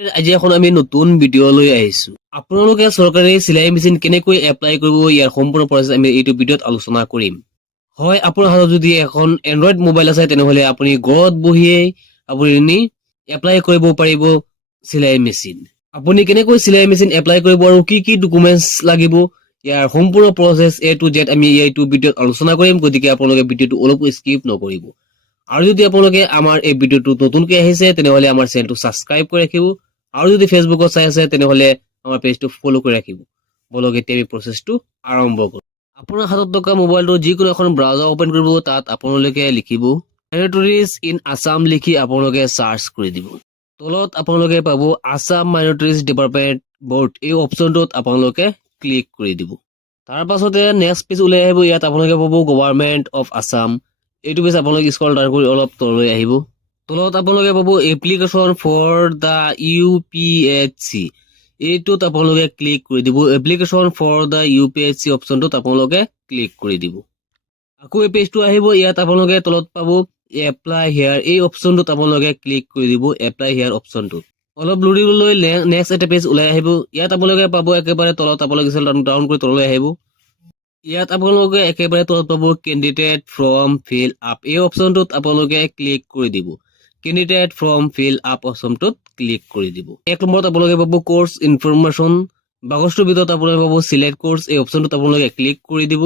আজি এখন আমি নতুন ভিডিঅ' লৈ আহিছো। আপোনালোকে চৰকাৰী চিলাই মেচিন কেনেকৈ এপ্লাই কৰিব ইয়াৰ সম্পূৰ্ণ প্ৰচেছ আমি এইটো ভিডিঅ'ত আলোচনা কৰিম। হয়, আপোনাৰ হাতত যদি এখন এণ্ড্ৰইড মোবাইল আছে তেনেহ'লে আপুনি ঘৰত বহিয়েই আপুনি এপ্লাই কৰিব পাৰিব চিলাই মেচিন। আপুনি কেনেকৈ চিলাই মেচিন এপ্লাই কৰিব আৰু কি কি ডকুমেণ্টছ লাগিব ইয়াৰ সম্পূৰ্ণ প্ৰচেছ A to Z আমি এইটো ভিডিঅ'ত আলোচনা কৰিম, গতিকে আপোনালোকে ভিডিঅ'টো অলপো স্কিপ নকৰিব। আৰু যদি আপোনালোকে আমাৰ এই ভিডিঅ'টো নতুনকৈ আহিছে তেনেহ'লে আমাৰ চেনেলটো ছাবস্ক্ৰাইব কৰি ৰাখিব, আৰু যদি ফেচবুকত চাই আছে তেনেহ'লে আমাৰ পেজটো ফ'ল' কৰি ৰাখিব। বলক এতিয়া আমি প্ৰচেছটো আৰম্ভ কৰোঁ। আপোনাৰ হাতত থকা মোবাইলটো যিকোনো এখন ব্ৰাউজাৰ অ'পেন কৰিব, তাত আপোনালোকে লিখিব মাইনৰিটিজ ইন আছাম লিখি আপোনালোকে চাৰ্চ কৰি দিব। তলত আপোনালোকে পাব আছাম মাইনৰিটিজ ডিপাৰ্টমেণ্ট বৰ্ড, এই অপশ্যনটোত আপোনালোকে ক্লিক কৰি দিব। তাৰ পাছতে নেক্সট পেজ ওলাই আহিব, ইয়াত আপোনালোকে পাব গভৰ্ণমেণ্ট অফ আছাম, এইটো পেজ আপোনালোকে স্ক্ৰল ডাউন কৰি অলপ তললৈ আহিব। তলত আপোনালোকে পাব এপ্লিকেশ্যন ফৰ দ্য UPHC, এইটোত আপোনালোকে ক্লিক কৰি দিব। এপ্লিকেশ্যন ফৰ দ্য UPHC অপশ্যনটোত আপোনালোকে ক্লিক কৰি দিব। আকৌ এই পেজটো আহিব, ইয়াত আপোনালোকে তলত পাব এপ্লাই হেয়াৰ, এই অপশ্যনটোত আপোনালোকে ক্লিক কৰি দিব। এপ্লাই হেয়াৰ অপশ্যনটোত অলপ লৰিবলৈ নেক্সট এটা পেজ ওলাই আহিব। ইয়াত আপোনালোকে পাব একেবাৰে তলত আপোনালোকে ডাউন কৰি তললৈ আহিব। ইয়াত আপোনালোকে একেবাৰে তলত পাব কেণ্ডিডেট ফ্ৰম ফিল আপ, এই অপশ্যনটোত আপোনালোকে ক্লিক কৰি দিব। কেণ্ডিডেট ফ্ৰম ফিল আপ অপশ্যনটোত ক্লিক কৰি দিব। এক নম্বৰত আপোনালোকে পাব কোৰ্চ ইনফৰমেশ্যন, বাকচটোৰ ভিতৰত আপোনালোকে পাব চিলেক্ট কোৰ্চ, এই অপশ্যনটোত আপোনালোকে ক্লিক কৰি দিব।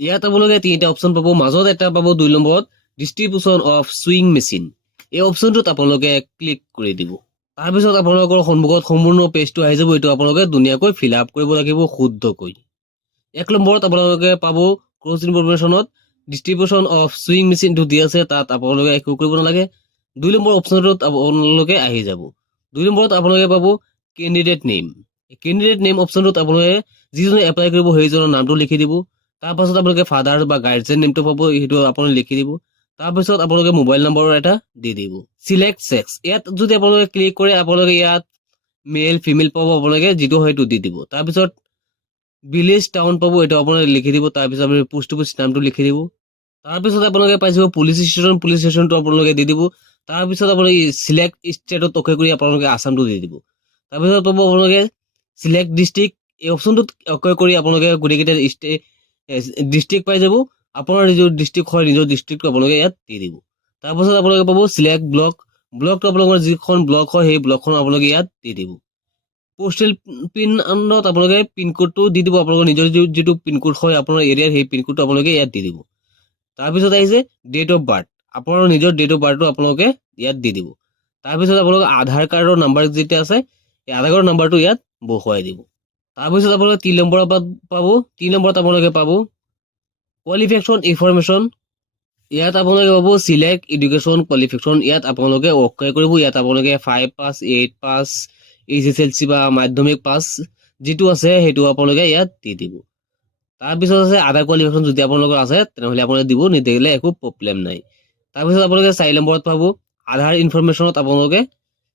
ইয়াত আপোনালোকে তিনিটা অপশ্যন পাব, মাজত এটা পাব 2 নম্বৰত ডিষ্ট্ৰিবিউশ্যন অফ চুইং মেচিন, এই অপশ্যনটোত আপোনালোকে ক্লিক কৰি দিব। তাৰপিছত আপোনালোকৰ সন্মুখত সম্পূৰ্ণ পেজটো আহি যাব, এইটো আপোনালোকে ধুনীয়াকৈ ফিল আপ কৰিব লাগিব শুদ্ধকৈ। এক নম্বৰত আপোনালোকে পাব কোৰ্চ ইনফৰমেশ্যনত ডিষ্ট্ৰিবিউশ্যন অফ চুইং মেচিনটো দি আছে, তাত আপোনালোকে একো কৰিব নালাগে। 2 নম্বৰ অপশ্যনটোত আপোনালোকে আহি যাব। 2 নম্বৰত আপোনালোকে পাব কেণ্ডিডেট নেম, কেণ্ডিডেট নেম অপশ্যনটোত আপোনালোকে যিজনে এপ্লাই কৰিব সেইজনৰ নামটো লিখি দিব। তাৰপাছত আপোনালোকে ফাদাৰ বা গাৰ্জেন নেমটো পাব, সেইটো আপোনালোকে লিখি দিব। তাৰপিছত আপোনালোকে মোবাইল নম্বৰ এটা দি দিব। চিলেক্ট ছেক্স, ইয়াত যদি আপোনালোকে ক্লিক কৰে আপোনালোকে ইয়াত মেল ফিমেল পাব, আপোনালোকে যিটো হয় সেইটো দি দিব। তাৰপিছত ভিলেজ টাউন পাব, এইটো আপোনালোকে লিখি দিব। তাৰপিছত আপুনি পোষ্ট অফিচ নামটো লিখি দিব। তাৰপিছত আপোনালোকে পাই যাব পুলিচ ষ্টেচনটো আপোনালোকে দি দিব। তাৰপিছত আপোনালোকে চিলেক্ট ষ্টেটত অকে কৰি আপোনালোকে আছামটো দি দিব। তাৰপিছত পাব আপোনালোকে চিলেক্ট ডিষ্ট্ৰিক্ট, এই অপশ্যনটোত অকে কৰি আপোনালোকে গোটেইকেইটা ডিষ্ট্ৰিক্ট পাই যাব। আপোনাৰ নিজৰ ডিষ্ট্ৰিক্ট হয় নিজৰ ডিষ্ট্ৰিক্টটো আপোনালোকে ইয়াত দি দিব। তাৰপিছত আপোনালোকে পাব চিলেক্ট ব্লক, ব্লকটো আপোনালোকৰ যিখন ব্লক হয় সেই ব্লকখন আপোনালোকে ইয়াত দি দিব। পোষ্টেল পিনত আপোনালোকে পিনক'ডটো দি দিব, আপোনালোকৰ নিজৰ যিটো পিনক'ড হয় আপোনাৰ এৰিয়াৰ সেই পিনক'ডটো আপোনালোকে ইয়াত দি দিব। তাৰপিছত আহিছে ডেট অফ বাৰ্থ, আপোনাৰ নিজৰ ডেট অফ বাৰ্থটো আপোনালোকে ইয়াত দি দিব। তাৰপিছত আপোনালোকে আধাৰ কাৰ্ডৰ নাম্বাৰ যেতিয়া আছে এই আধাৰ কাৰ্ডৰ নাম্বাৰটো ইয়াত বহুৱাই দিব। তাৰপিছত আপোনালোকে 3 নম্বৰত পাব, 3 নম্বৰত আপোনালোকে পাব কোৱালিফিকেশ্যন ইনফৰমেশ্যন, ইয়াত আপোনালোকে পাব চিলেক্ট এডুকেশ্যন কোৱালিফিকেশ্যন, ইয়াত আপোনালোকে অকে কৰিব। ইয়াত আপোনালোকে 5 পাছ 8 পাছ HSLC বা মাধ্যমিক পাছ যিটো আছে সেইটো আপোনালোকে ইয়াত দি দিব। তাৰপিছত আছে আধাৰ কোৱালিফিকেশ্যন, যদি আপোনালোকৰ আছে তেনেহ'লে আপোনালোকে দিব, নিদিলে একো প্ৰব্লেম নাই। তাৰপিছত আপোনালোকে 4 নম্বৰত পাব আধাৰ ইনফৰমেশ্যনত আপোনালোকে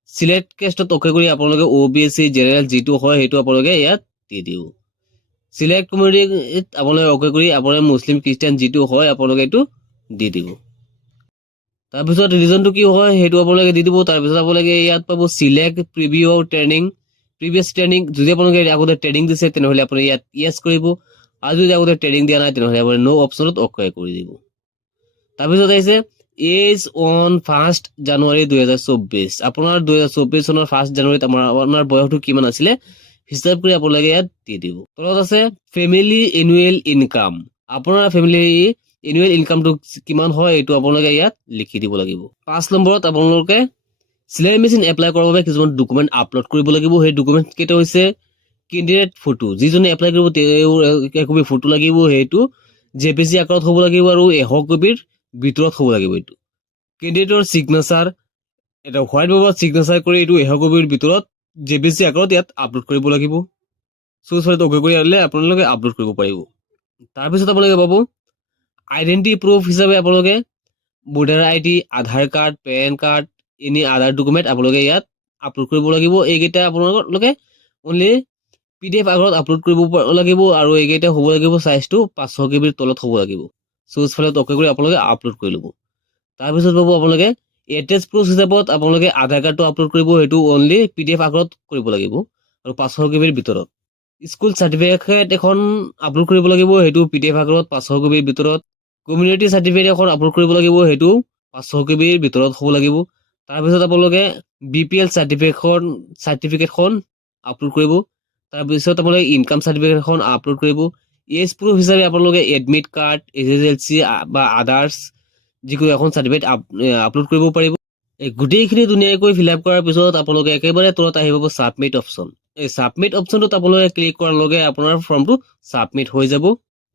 চিলেক্ট কেষ্টত অকে কৰি আপোনালোকে OBC জেনেৰেল যিটো হয় সেইটো আপোনালোকে ইয়াত দি দিব। চিলেক্ট কমিউনিটিত আপোনালোকে অকে কৰি আপোনাৰ মুছলিম খ্ৰীষ্টিয়ান যিটো হয় আপোনালোকে এইটো দি দিব। তাৰপিছত ৰিজনটো কি হয় সেইটো আপোনালোকে দি দিব। তাৰপিছত আপোনালোকে ইয়াত পাব চিলেক্ট প্ৰিভিয়াছ ট্ৰেইনিং, যদি আপোনালোকে আগতে ট্ৰেইনিং দিছে তেনেহ'লে আপুনি ইয়াত য়েছ কৰিব, আৰু যদি আগতে ট্ৰেইনিং দিয়া নাই তেনেহ'লে আপুনি নো অপশ্যনত অকে কৰি দিব। তাৰপিছত আহিছে এজ অন 1 জানুৱাৰী 2024, আপোনাৰ 2024 চনৰ 1 জানুৱাৰীত আপোনাৰ বয়সটো কিমান আছিলে হিচাপ কৰি আপোনালোকে ইয়াত দি দিব। তলত আছে ফেমিলি এনুৱেল ইনকাম, আপোনাৰ ফেমিলি এনুৱেল ইনকামটো কিমান হয় এইটো আপোনালোকে ইয়াত লিখি দিব লাগিব। 5 নম্বৰত আপোনালোকে চিলাই মেচিন এপ্লাই কৰাৰ বাবে কিছুমান ডকুমেণ্ট আপলোড কৰিব লাগিব। সেই ডকুমেণ্ট কেইটা হৈছে কেণ্ডিডেট ফটো, যিজনে এপ্লাই কৰিব তেওঁৰ একপি ফটো লাগিব, সেইটো JPG আকাৰত হ'ব লাগিব আৰু 100 কপিৰ ভিতৰত হ'ব লাগিব। এইটো কেণ্ডিডেটৰ চিগনেচাৰ, এটা হোৱাইট পেপাৰত চিগনেচাৰ কৰি এইটো 100 কপিৰ ভিতৰত JPG আকাৰত ইয়াত আপলোড কৰিব লাগিব। চুজ অকে কৰি আহিলে আপোনালোকে আপলোড কৰিব পাৰিব। তাৰপিছত আপোনালোকে পাব আইডেণ্টি প্ৰুফ হিচাপে আপোনালোকে ভোটাৰ ID, আধাৰ কাৰ্ড, পেন কাৰ্ড, এনি আধাৰ ডকুমেণ্ট আপোনালোকে ইয়াত আপলোড কৰিব লাগিব। এইকেইটা আপোনালোকে অনলি PDF আকাৰত আপলোড কৰিব লাগিব, আৰু এইকেইটা হ'ব লাগিব চাইজটো 500 কবিৰ তলত হ'ব লাগিব। চুজ ফাইলত অকে কৰি আপোনালোকে আপলোড কৰি ল'ব। তাৰপিছত পাব আপোনালোকে এড্ৰেছ প্ৰুফ হিচাপত আপোনালোকে আধাৰ কাৰ্ডটো আপলোড কৰিব, সেইটো অনলি PDF আকাৰত কৰিব লাগিব আৰু 500 GB ভিতৰত। স্কুল চাৰ্টিফিকেট এখন আপলোড কৰিব লাগিব, সেইটো PDF আকাৰত 500 GB ভিতৰত। কমিউনিটি চাৰ্টিফিকেট এখন আপলোড কৰিব লাগিব, সেইটো 500 GB ভিতৰত হ'ব লাগিব। তাৰপিছত আপোনালোকে BPL চাৰ্টিফিকেটখন আপলোড কৰিব। তাৰপিছত আপোনালোকে ইনকাম চাৰ্টিফিকেট এখন আপলোড কৰিব। এজ প্ৰুফ হিচাপে আপোনালোকে এডমিট কাৰ্ড, SSLC বা আদাৰ্ছ যিকোনো এখন চাৰ্টিফিকেট আপলোড কৰিব পাৰিব। এই গোটেইখিনি ধুনীয়াকৈ ফিল আপ কৰাৰ পিছত আপোনালোকে একেবাৰে তলত আহি পাব ছাবমিট অপশ্যন। এই ছাবমিট অপশ্যনটোত আপোনালোকে ক্লিক কৰাৰ লগে আপোনাৰ ফৰ্মটো ছাবমিট হৈ যাব।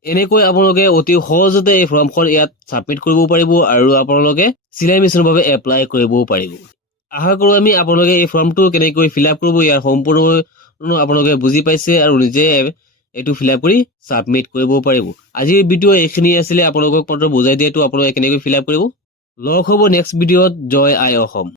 এনেকৈ আপোনালোকে অতি সহজতে এই ফৰ্মখন ইয়াত ছাবমিট কৰিব পাৰিব আৰু আপোনালোকে চিলাই মেচিনৰ বাবে এপ্লাই কৰিবও পাৰিব। আশা কৰোঁ আপোনালোকে এই ফৰ্মটো কেনেকৈ ফিল আপ কৰিব ইয়াৰ সম্পূৰ্ণ আপোনালোকে বুজি পাইছে আৰু নিজে এইটো ফিল আপ কৰি ছাবমিট কৰিব পাৰিব। আজিৰ ভিডিঅ' এইখিনি আছিলে, আপোনালোকক মাত্ৰ বুজাই দিয়াটো আপোনালোকে কেনেকৈ ফিল আপ কৰিব। লগ হ'ব নেক্সট ভিডিঅ'ত। জয় আই অসম।